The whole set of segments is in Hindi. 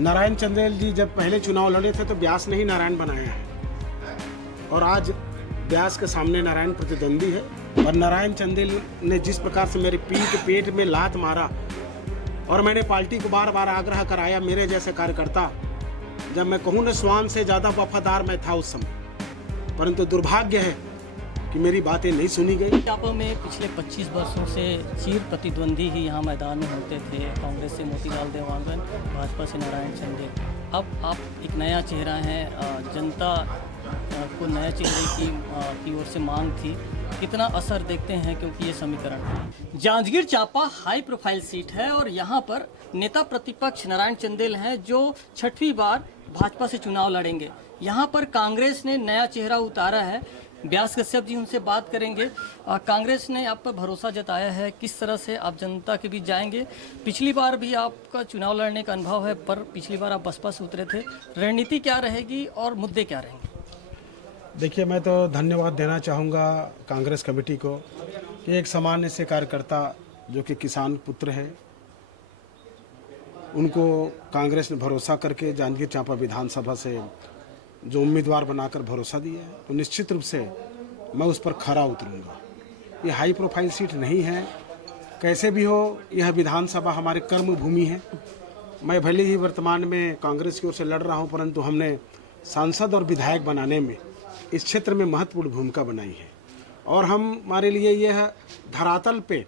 नारायण चंदेल जी जब पहले चुनाव लड़े थे तो व्यास ने ही नारायण बनाया है और आज व्यास के सामने नारायण प्रतिद्वंदी है। और नारायण चंदेल ने जिस प्रकार से मेरे पीठ पेट में लात मारा और मैंने पार्टी को बार बार आग्रह कराया, मेरे जैसे कार्यकर्ता, जब मैं कहूँ न स्वान से ज़्यादा वफादार मैं था उस समय, परंतु दुर्भाग्य है कि मेरी बातें नहीं सुनी गई। चापा में पिछले 25 वर्षों से चीर प्रतिद्वंदी ही यहाँ मैदान में होते थे। कांग्रेस से मोतीलाल देवांगन, भाजपा से नारायण चंदेल। अब आप एक नया चेहरा हैं, जनता को नया चेहरे की ओर से मांग थी, कितना असर देखते हैं? क्योंकि ये समीकरण Janjgir Champa high profile seat है और यहाँ पर नेता प्रतिपक्ष नारायण चंदेल हैं जो 6वीं बार भाजपा से चुनाव लड़ेंगे। यहाँ पर कांग्रेस ने नया चेहरा उतारा है। व्यास कश्यप जी उनसे बात करेंगे। कांग्रेस ने आप पर भरोसा जताया है, किस तरह से आप जनता के बीच जाएंगे? पिछली बार भी आपका चुनाव लड़ने का अनुभव है, पर पिछली बार आप बसपा से उतरे थे। रणनीति क्या रहेगी और मुद्दे क्या रहेंगे? देखिए, मैं तो धन्यवाद देना चाहूँगा कांग्रेस कमेटी को कि एक सामान्य से कार्यकर्ता जो कि किसान पुत्र है, उनको कांग्रेस ने भरोसा करके जांजगीर चांपा विधानसभा से जो उम्मीदवार बनाकर भरोसा दिया है, तो निश्चित रूप से मैं उस पर खरा उतरूंगा। ये हाई प्रोफाइल सीट नहीं है, कैसे भी हो यह विधानसभा हमारे कर्म भूमि है। मैं भले ही वर्तमान में कांग्रेस की ओर से लड़ रहा हूं, परंतु हमने सांसद और विधायक बनाने में इस क्षेत्र में महत्वपूर्ण भूमिका बनाई है और हमारे लिए यह धरातल पे,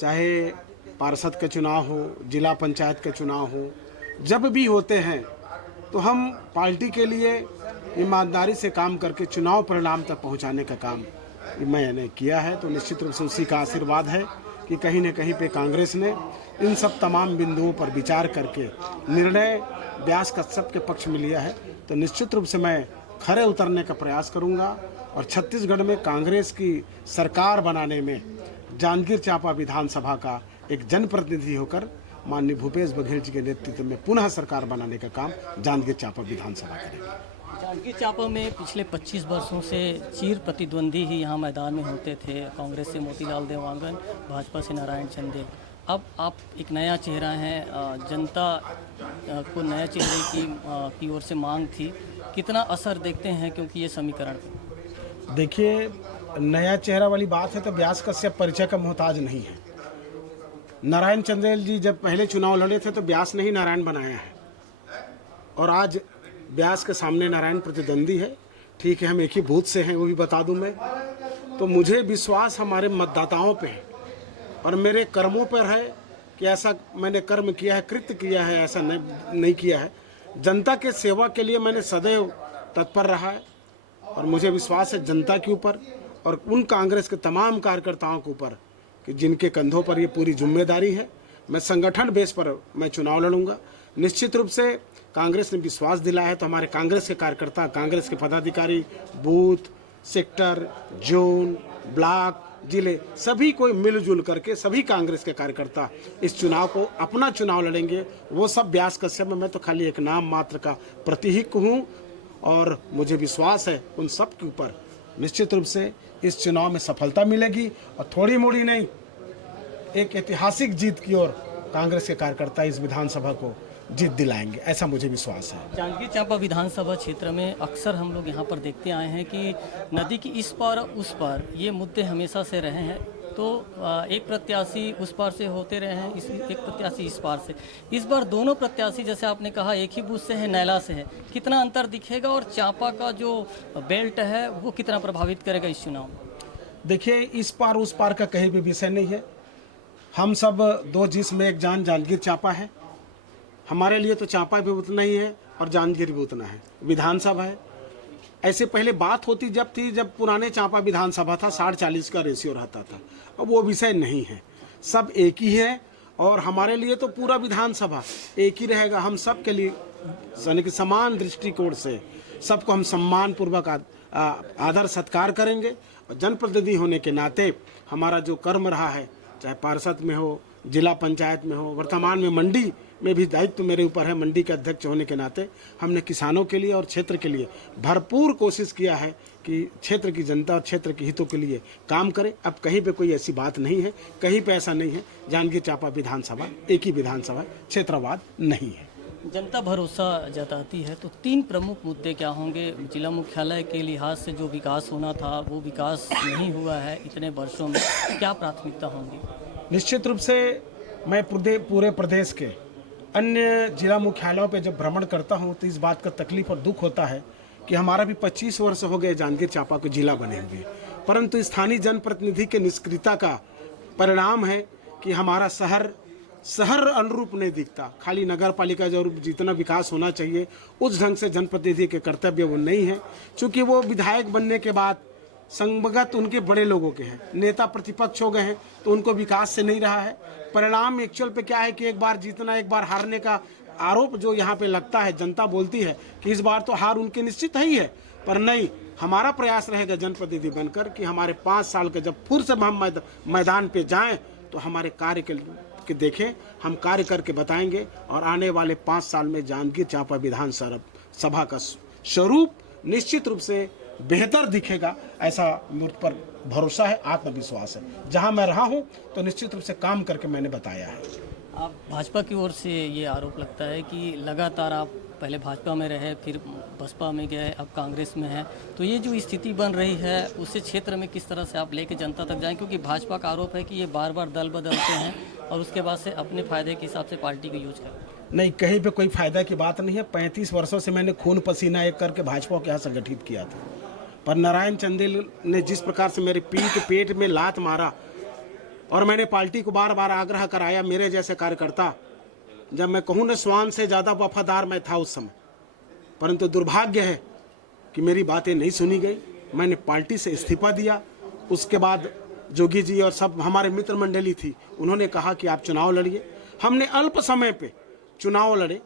चाहे पार्षद के चुनाव हो, जिला पंचायत के चुनाव हो, जब भी होते हैं तो हम पार्टी के लिए ईमानदारी से काम करके चुनाव परिणाम तक पहुंचाने का काम मैंने किया है। तो निश्चित रूप से उसी का आशीर्वाद है कि कहीं न कहीं पे कांग्रेस ने इन सब तमाम बिंदुओं पर विचार करके निर्णय व्यास कश्यप के पक्ष में लिया है। तो निश्चित रूप से मैं खरे उतरने का प्रयास करूंगा और छत्तीसगढ़ में कांग्रेस की सरकार बनाने में जांजगीर चांपा विधानसभा का एक जनप्रतिनिधि होकर माननीय भूपेश बघेल जी के नेतृत्व में पुनः सरकार बनाने का काम जांजगीर चांपा विधानसभा करेगी। जांजगीर चांपा में पिछले 25 वर्षों से चीर प्रतिद्वंदी ही यहाँ मैदान में होते थे। कांग्रेस से मोतीलाल देवांगन, भाजपा से नारायण चंदेल। अब आप एक नया चेहरा हैं, जनता को नया चेहरे की ओर से मांग थी, कितना असर देखते हैं? क्योंकि ये समीकरण देखिए, नया चेहरा वाली बात है तो व्यास कश्यप परिचय का मोहताज नहीं है। नारायण चंदेल जी जब पहले चुनाव लड़े थे तो व्यास ने ही नारायण बनाया है और आज व्यास के सामने नारायण प्रतिद्वंदी है। ठीक है, हम एक ही बूथ से हैं, वो भी बता दूं मैं। तो मुझे विश्वास हमारे मतदाताओं पे है और मेरे कर्मों पर है कि ऐसा मैंने कर्म किया है, कृत्य किया है, ऐसा नहीं किया है। जनता के सेवा के लिए मैंने सदैव तत्पर रहा है और मुझे विश्वास है जनता के ऊपर और उन कांग्रेस के तमाम कार्यकर्ताओं के ऊपर कि जिनके कंधों पर ये पूरी जिम्मेदारी है। मैं संगठन बेस पर मैं चुनाव लड़ूंगा। निश्चित रूप से कांग्रेस ने विश्वास दिलाया है तो हमारे कांग्रेस के कार्यकर्ता, कांग्रेस के पदाधिकारी, बूथ, सेक्टर, जोन, ब्लॉक, जिले, सभी कोई मिलजुल करके सभी कांग्रेस के कार्यकर्ता इस चुनाव को अपना चुनाव लड़ेंगे। वो सब व्यास कश्यप में मैं तो खाली एक नाम मात्र का प्रतीक हूँ और मुझे विश्वास है उन सब के ऊपर निश्चित रूप से इस चुनाव में सफलता मिलेगी और थोड़ी मोड़ी नहीं, एक ऐतिहासिक जीत की ओर कांग्रेस के कार्यकर्ता इस विधानसभा को जीत दिलाएंगे, ऐसा मुझे विश्वास है। जांजगीर चांपा विधानसभा क्षेत्र में अक्सर हम लोग यहाँ पर देखते आए हैं कि नदी की इस पार उस पार ये मुद्दे हमेशा से रहे हैं। तो एक प्रत्याशी उस पार से होते रहे हैं, एक प्रत्याशी इस पार से। इस बार दोनों प्रत्याशी, जैसे आपने कहा, एक ही बूथ से है, नैला से है, कितना अंतर दिखेगा और चांपा का जो बेल्ट है वो कितना प्रभावित करेगा इस चुनाव में? देखिए, इस पार उस पार का कहीं भी विषय नहीं है। हम सब दो जिस्म एक जान जांजगीर चांपा है। हमारे लिए तो चांपा भी उतना ही है और जांजगीर भी उतना है। विधानसभा है। ऐसे पहले बात होती जब थी, जब पुराने चांपा विधानसभा था, 60-40 का रेशियो रहता था। अब वो विषय नहीं है, सब एक ही है और हमारे लिए तो पूरा विधानसभा एक ही रहेगा। हम सब के लिए यानी कि समान दृष्टिकोण से सबको हम सम्मान पूर्वक आदर सत्कार करेंगे और जनप्रतिनिधि होने के नाते हमारा जो कर्म रहा है, चाहे पार्षद में हो, जिला पंचायत में हो, वर्तमान में मंडी में भी दायित्व मेरे ऊपर है। मंडी के अध्यक्ष होने के नाते हमने किसानों के लिए और क्षेत्र के लिए भरपूर कोशिश किया है कि क्षेत्र की जनता और क्षेत्र के हितों के लिए काम करें। अब कहीं पे कोई ऐसी बात नहीं है, कहीं पे ऐसा नहीं है। जांजगीर चांपा विधानसभा एक ही विधानसभा, क्षेत्रवाद नहीं है। जनता भरोसा जताती है तो 3 प्रमुख मुद्दे क्या होंगे? जिला मुख्यालय के लिहाज से जो विकास होना था वो विकास नहीं हुआ है इतने वर्षों में, क्या प्राथमिकता होंगी? निश्चित रूप से मैं पूरे प्रदेश के अन्य जिला मुख्यालयों पे जब भ्रमण करता हूँ तो इस बात का तकलीफ और दुख होता है कि हमारा भी 25 वर्ष हो गए जांजगीर चांपा को जिला बने हुए, परंतु स्थानीय जनप्रतिनिधि के निष्क्रियता का परिणाम है कि हमारा शहर अनुरूप नहीं दिखता। खाली नगर पालिका जो जितना विकास होना चाहिए उस ढंग से जनप्रतिनिधि के कर्तव्य वो नहीं है, क्योंकि वो विधायक बनने के बाद संगत उनके बड़े लोगों के हैं, नेता प्रतिपक्ष हो गए हैं तो उनको विकास से नहीं रहा है। परिणाम एक्चुअल पे क्या है कि एक बार जीतना एक बार हारने का आरोप जो यहाँ पे लगता है, जनता बोलती है कि इस बार तो हार उनके निश्चित ही है, पर नहीं, हमारा प्रयास रहेगा जनप्रतिनिधि बनकर कि हमारे 5 साल के जब फिर से हम मैदान पे जाएं तो हमारे कार्य के देखें, हम कार्य करके बताएंगे और आने वाले 5 साल में जांजगीर चांपा विधानसभा का स्वरूप निश्चित रूप से बेहतर दिखेगा, ऐसा मुझ पर भरोसा है, आत्मविश्वास है। जहां मैं रहा हूं तो निश्चित रूप से काम करके मैंने बताया है। आप भाजपा की ओर से ये आरोप लगता है कि लगातार आप पहले भाजपा में रहे, फिर बसपा में गए, अब कांग्रेस में हैं, तो ये जो स्थिति बन रही है उससे क्षेत्र में किस तरह से आप लेके जनता तक जाएं? क्योंकि भाजपा का आरोप है कि ये बार बार दल बदलते हैं और उसके बाद से अपने फायदे के हिसाब से पार्टी को यूज करते। नहीं, कहीं पे कोई फायदा की बात नहीं है। 35 वर्षों से मैंने खून पसीना एक करके भाजपा को यहाँ संगठित किया था, पर नारायण चंदेल ने जिस प्रकार से मेरे पेट में लात मारा और मैंने पार्टी को बार बार आग्रह कराया, मेरे जैसे कार्यकर्ता, जब मैं कहूँ न स्वान से ज़्यादा वफादार मैं था उस समय, परंतु दुर्भाग्य है कि मेरी बातें नहीं सुनी गई। मैंने पार्टी से इस्तीफा दिया। उसके बाद जोगी जी और सब हमारे मित्र मंडली थी, उन्होंने कहा कि आप चुनाव लड़िए। हमने अल्प समय पे चुनाव लड़े,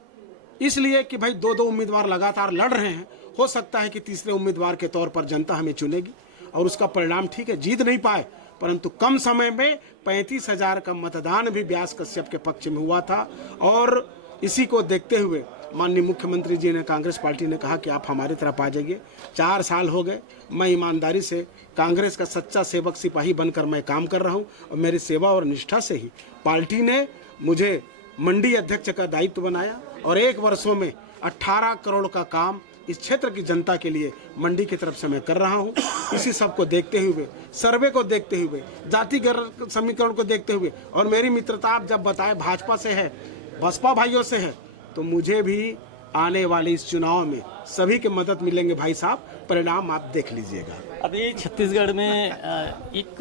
इसलिए कि भाई 2 उम्मीदवार लगातार लड़ रहे हैं, हो सकता है कि तीसरे उम्मीदवार के तौर पर जनता हमें चुनेगी और उसका परिणाम ठीक है, जीत नहीं पाए, परंतु कम समय में 35,000 का मतदान भी व्यास कश्यप के पक्ष में हुआ था। और इसी को देखते हुए माननीय मुख्यमंत्री जी ने, कांग्रेस पार्टी ने कहा कि आप हमारी तरफ आ जाइए। 4 साल हो गए, मैं ईमानदारी से कांग्रेस का सच्चा सेवक सिपाही बनकर मैं काम कर रहा हूं और मेरी सेवा और निष्ठा से ही पार्टी ने मुझे मंडी अध्यक्ष का दायित्व बनाया और 1 वर्षों में 18 करोड़ का काम इस क्षेत्र की जनता के लिए मंडी की तरफ से मैं कर रहा हूं। इसी सब को देखते हुए, सर्वे को देखते हुए, जातिगत समीकरण को देखते हुए और मेरी मित्रता आप जब बताए भाजपा से है, बसपा भाइयों से है, तो मुझे भी आने वाले इस चुनाव में सभी की मदद मिलेंगे भाई साहब, परिणाम आप देख लीजिएगा। अभी छत्तीसगढ़ में एक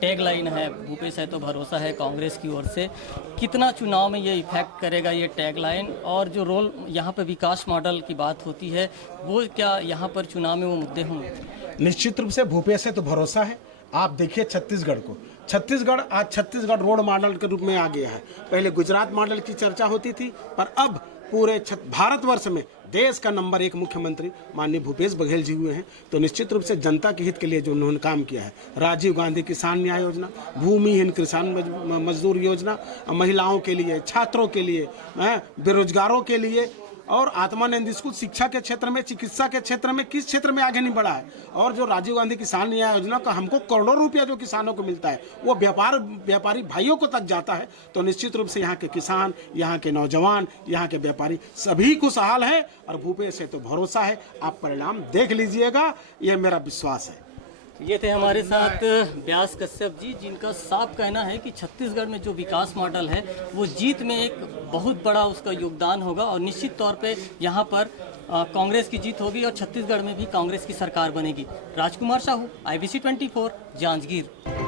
टैग लाइन है, भूपेश है तो भरोसा है, कांग्रेस की ओर से। कितना चुनाव में ये इफेक्ट करेगा ये टैग लाइन, और जो रोल यहाँ पर विकास मॉडल की बात होती है वो क्या यहाँ पर चुनाव में वो मुद्दे होंगे? निश्चित रूप से भूपेश है तो भरोसा है। आप देखिए छत्तीसगढ़ को, छत्तीसगढ़ आज छत्तीसगढ़ रोड मॉडल के रूप में आ गया है। पहले गुजरात मॉडल की चर्चा होती थी, पर अब पूरे भारतवर्ष में देश का नंबर 1 मुख्यमंत्री माननीय भूपेश बघेल जी हुए हैं। तो निश्चित रूप से जनता के हित के लिए जो उन्होंने काम किया है, राजीव गांधी किसान न्याय योजना, भूमिहीन किसान मजदूर योजना, महिलाओं के लिए, छात्रों के लिए, बेरोजगारों के लिए, और आत्मानंद स्कूल, शिक्षा के क्षेत्र में, चिकित्सा के क्षेत्र में, किस क्षेत्र में आगे नहीं बढ़ा है। और जो राजीव गांधी किसान न्याय योजना का हमको करोड़ों रुपया जो किसानों को मिलता है वो व्यापारी भाइयों को तक जाता है। तो निश्चित रूप से यहाँ के किसान, यहाँ के नौजवान, यहाँ के व्यापारी सभी खुशहाल हैं और भूपेश से तो भरोसा है। आप परिणाम देख लीजिएगा, ये मेरा विश्वास है। ये थे हमारे साथ व्यास कश्यप जी, जिनका साफ कहना है कि छत्तीसगढ़ में जो विकास मॉडल है वो जीत में एक बहुत बड़ा उसका योगदान होगा और निश्चित तौर पे यहाँ पर कांग्रेस की जीत होगी और छत्तीसगढ़ में भी कांग्रेस की सरकार बनेगी। राजकुमार साहू, IBC 24, जांजगीर।